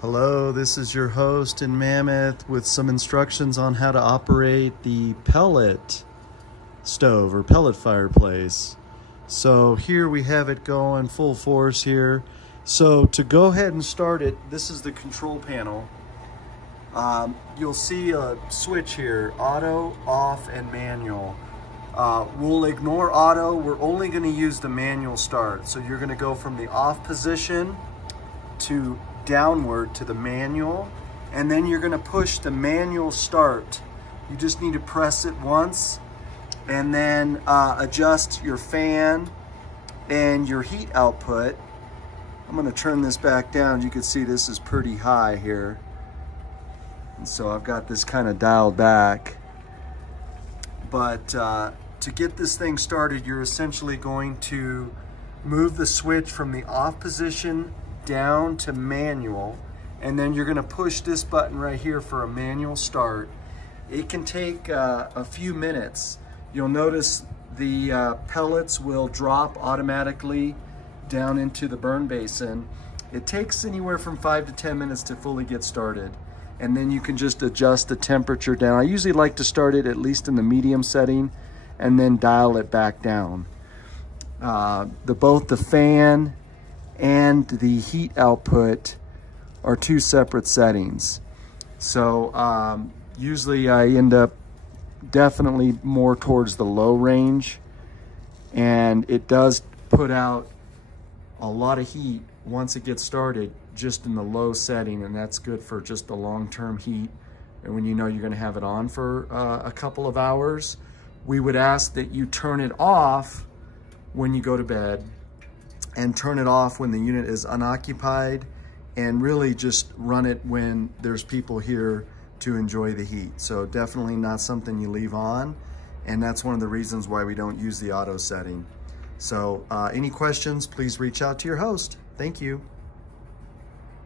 Hello, this is your host in Mammoth with some instructions on how to operate the pellet stove or pellet fireplace. So here we have it going full force here. So to go ahead and start it, this is the control panel. You'll see a switch here, auto, off, and manual. We'll ignore auto. We're only going to use the manual start. So you're going to go from the off position to downward to the manual, and then you're going to push the manual start. You just need to press it once and then adjust your fan and your heat output. I'm going to turn this back down. You can see this is pretty high here, and so I've got this kind of dialed back. But to get this thing started, you're essentially going to move the switch from the off position down to manual, and then you're going to push this button right here for a manual start. It can take a few minutes. You'll notice the pellets will drop automatically down into the burn basin. It takes anywhere from 5 to 10 minutes to fully get started, and then you can just adjust the temperature down. I usually like to start it at least in the medium setting and then dial it back down. Both the fan and the heat output are two separate settings. So usually I end up definitely more towards the low range, and it does put out a lot of heat once it gets started just in the low setting, and that's good for just the long-term heat. And when you know you're going to have it on for a couple of hours, we would ask that you turn it off when you go to bed and turn it off when the unit is unoccupied, and really just run it when there's people here to enjoy the heat. So definitely not something you leave on, and that's one of the reasons why we don't use the auto setting. So any questions, please reach out to your host. Thank you.